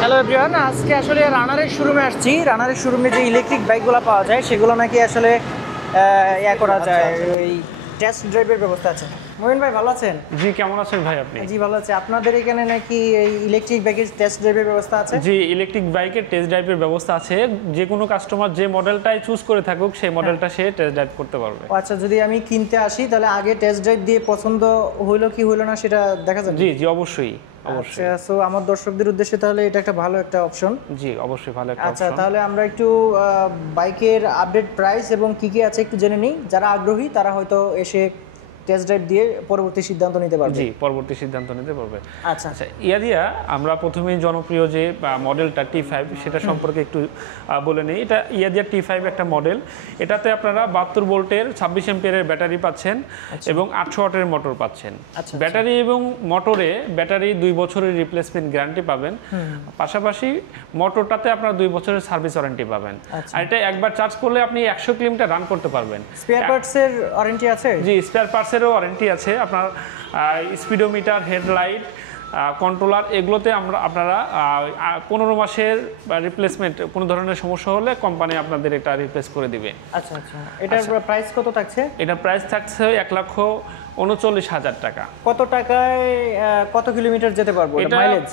Hello everyone, আজকে আসলে রানারের শোরুমে আসছি। রানারের শোরুমে যে ইলেকট্রিক বাইকগুলো পাওয়া যায় সেগুলো নাকি আসলে ইয়া করা যায়, ওই টেস্ট ড্রাইভের ব্যবস্থা আছে। মোহিন ভাই ভালো আছেন? জি, কেমন আছেন ভাই আপনি? জি ভালো আছি। আপনাদের এখানে নাকি এই ইলেকট্রিক বাইকের টেস্ট ড্রাইভের ব্যবস্থা আছে? জি, ইলেকট্রিক বাইকের টেস্ট ড্রাইভের ব্যবস্থা আছে। যে কোনো কাস্টমার যে মডেলটাই চুজ করে থাকুক সেই মডেলটা সে টেস্ট ড্রাইভ করতে পারবে। আচ্ছা, যদি আমি কিনতে আসি তাহলে আগে টেস্ট ড্রাইভ দিয়ে পছন্দ হইলো কি হইলো না সেটা দেখা যাবে? জি জি, অবশ্যই অবশ্যই। আচ্ছা, সো আমার দর্শকদের উদ্দেশ্যে তাহলে এটা একটা ভালো একটা অপশন। জি, অবশ্যই ভালো একটা আচ্ছা, অপশন। তাহলে আমরা একটু বাইকের আপডেট প্রাইস এবং কি কি আছে একটু জেনে নিই। যারা আগ্রহী তারা হয়তো এসে টেস্ট ড্রাইভ দিয়ে পরবর্তী সিদ্ধান্ত নিতে পারবে। জি, পরবর্তী সিদ্ধান্ত নিতে পারবে। আচ্ছা আচ্ছা, ইয়াদিয়া আমরা প্রথমেই জনপ্রিয় যে মডেলটা T5 সেটা সম্পর্কে একটু বলে নিই। এটা ইয়াদিয়া T5 একটা মডেল। এটাতে আপনারা 72 ভোল্টের 26 এম্পিয়ারের ব্যাটারি পাচ্ছেন এবং 800 ওয়াটের মোটর পাচ্ছেন। ব্যাটারি এবং মোটরে ব্যাটারি 2 বছরের রিপ্লেসমেন্ট গ্যারান্টি পাবেন। পাশাপাশি মোটরটাতে আপনারা 2 বছরের সার্ভিস ওয়ারেন্টি পাবেন। আর এটা একবার চার্জ করলে আপনি 100 কিলোমিটার রান করতে পারবেন। স্পেয়ার পার্টসের ওয়ারেন্টি আছে? জি, স্পেয়ার পার্টসেরও ওয়ারেন্টি আছে। আপনার স্পিডোমিটার, হেডলাইট, কন্ট্রোলার এগুলোতে আপনারা 15 মাসের রিপ্লেসমেন্ট কোনো ধরনের সমস্যা হলে কোম্পানি আপনাদের এটা রিপ্লেস করে দিবে। আচ্ছা আচ্ছা, এটার প্রাইস কত থাকছে? এটার প্রাইস থাকছে 1,39,000 টাকা। কত টাকায় কত কিলোমিটার যেতে পারবো এটা মাইলেজ?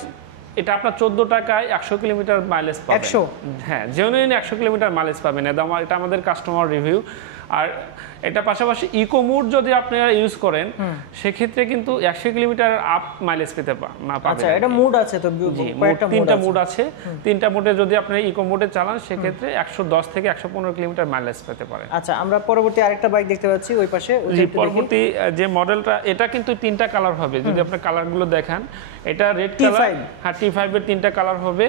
এটা আপনার 14 টাকায় 100 কিলোমিটার মাইলেজ পাবেন। 100? হ্যাঁ, জেনুইন 100 কিলোমিটার মাইলেজ পাবেন। এটা আমাদের কাস্টমার রিভিউ। আর এটা পাশাপাশি ইকো মোড যদি আপনারা ইউজ করেন সেক্ষেত্রে কিন্তু 100 কিলোমিটার আপ মাইলেজ পেতে পাবেন। আচ্ছা, এটা মোড আছে তো? কয়েকটা তিনটা মোড আছে। তিনটা মোডে যদি আপনি ইকো মোডে চালান সেক্ষেত্রে 110 থেকে 115 কিলোমিটার মাইলেজ পেতে পারেন। আচ্ছা, আমরা পরবর্তী আরেকটা বাইক দেখতে পাচ্ছি ওই পাশে। জি, পরবর্তী যে মডেলটা এটা কিন্তু তিনটা কালার হবে। যদি আপনি কালারগুলো দেখেন, এটা রেড কালার। হ্যাঁ, T5 এর তিনটা কালার হবে,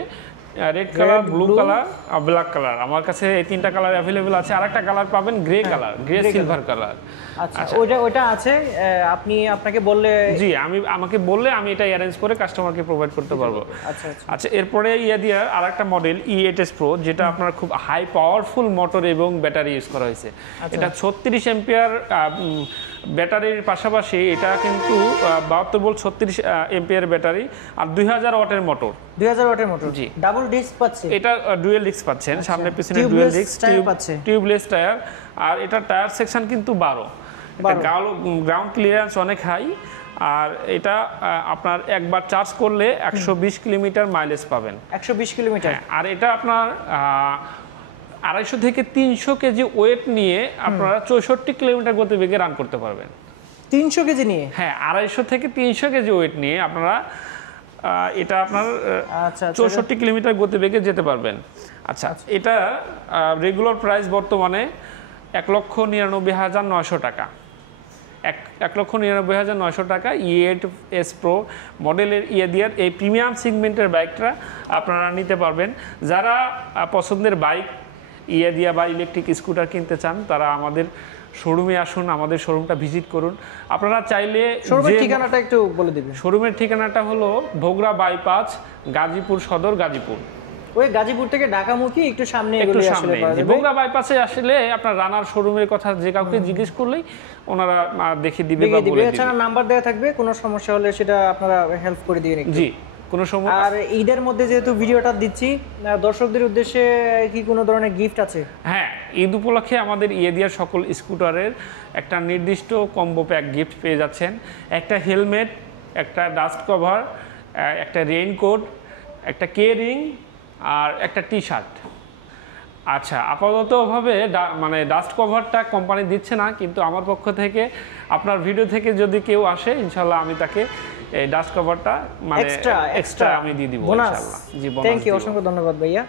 রেড কালার, ব্লু কালার আর ব্ল্যাক কালার। আমার কাছে এই তিনটা কালার অ্যাভেলেবল আছে। আরেকটা কালার পাবেন grey colour, grey silver colour. আচ্ছা, ওটা আছে। আপনাকে বললে? জি, আমাকে বললে আমি এটা অ্যারেঞ্জ করে কাস্টমারকে প্রোভাইড করতে পারবো। আচ্ছা আচ্ছা, এরপরে ইয়াদিয়ার আরেকটা মডেল E8S Pro, যেটা আপনার খুব হাই পাওয়ারফুল মোটর এবং ব্যাটারি ইউজ করা হয়েছে। এটা 36 এম্পিয়ার ব্যাটারির পাশাপাশি এটা কিন্তু 72 ভোল্ট 36 এম্পিয়ার ব্যাটারি আর 2000 ওয়াটের মোটর। 2000 ওয়াটের মোটর? জি। ডাবল ডিস্ক পাচ্ছে? এটা ডুয়াল ডিস্ক পাচ্ছেন, সামনে পিছনে ডুয়াল ডিস্ক, টিউবলেস টায়ার। আর এটা টায়ার সেকশন কিন্তু 12। গ্রাউন্ড ক্লিয়ারেন্স অনেক হাই। আর এটা আপনার একবার চার্জ করলে 120 কিলোমিটার মাইলেজ পাবেন। 120 কিলোমিটার? আর এটা আপনার 250 থেকে 300 কেজি ওয়েট নিয়ে আপনারা 64 কিলোমিটার গতিবেগে রান করতে পারবেন। 300 কেজি নিয়ে? হ্যাঁ, 250 থেকে 300 কেজি ওয়েট নিয়ে আপনারা এটা আপনার 64 কিলোমিটার গতিবেগে যেতে পারবেন। আচ্ছা, এটা রেগুলার প্রাইস বর্তমানে 1,99,900 টাকা। 1,99,900 টাকা E8S Pro মডেলের ইয়াদিয়ার এই প্রিমিয়াম সেগমেন্টের বাইকটা আপনারা নিতে পারবেন। যারা পছন্দের বাইক ইয়াদিয়া বা ইলেকট্রিক স্কুটার কিনতে চান তারা আমাদের শোরুমে আসুন, আমাদের শোরুমটা ভিজিট করুন। আপনারা চাইলে শোরুমের ঠিকানাটা একটু বলে দিবেন? শোরুমের ঠিকানাটা হলো ভোগড়া বাইপাস, গাজীপুর সদর, গাজীপুর। ওই গাজীপুর থেকে ঢাকামুখী একটু সামনে ভোগড়া বাইপাসে আসলে আপনার রানার শোরুমের কথা যে কাউকে জিজ্ঞেস করলেই ওনারা দেখিয়ে দিবে বা বলে দিবে। এছাড়া নাম্বার দেওয়া থাকবে, কোনো সমস্যা হলে সেটা আপনারা হেল্প করে দিয়ে রাখবেন। জি, কোনো সমস্যা। আর ঈদের মধ্যে যেহেতু ভিডিওটা দিচ্ছি, দর্শকদের উদ্দেশ্যে কি কোনো ধরনের গিফট আছে? হ্যাঁ, ঈদ উপলক্ষে আমাদের ইয়াদিয়ার সকল স্কুটারের একটা নির্দিষ্ট কম্বো প্যাক গিফট পেয়ে যাচ্ছেন। একটা হেলমেট, একটা ডাস্ট কভার, একটা রেইনকোট, একটা কে রিং আর একটা টি-শার্ট। আচ্ছা, আপাততভাবে মানে ডাস্ট কভারটা কোম্পানি দিচ্ছে না, কিন্তু আমার পক্ষ থেকে আপনার ভিডিও থেকে যদি কেউ আসে ইনশাল্লাহ আমি তাকে এই ডাস্ট কভারটা মানে এক্সট্রা আমি দিয়ে দিব ইনশাআল্লাহ। জি, থ্যাংক ইউ, অসংখ্য ধন্যবাদ ভাইয়া।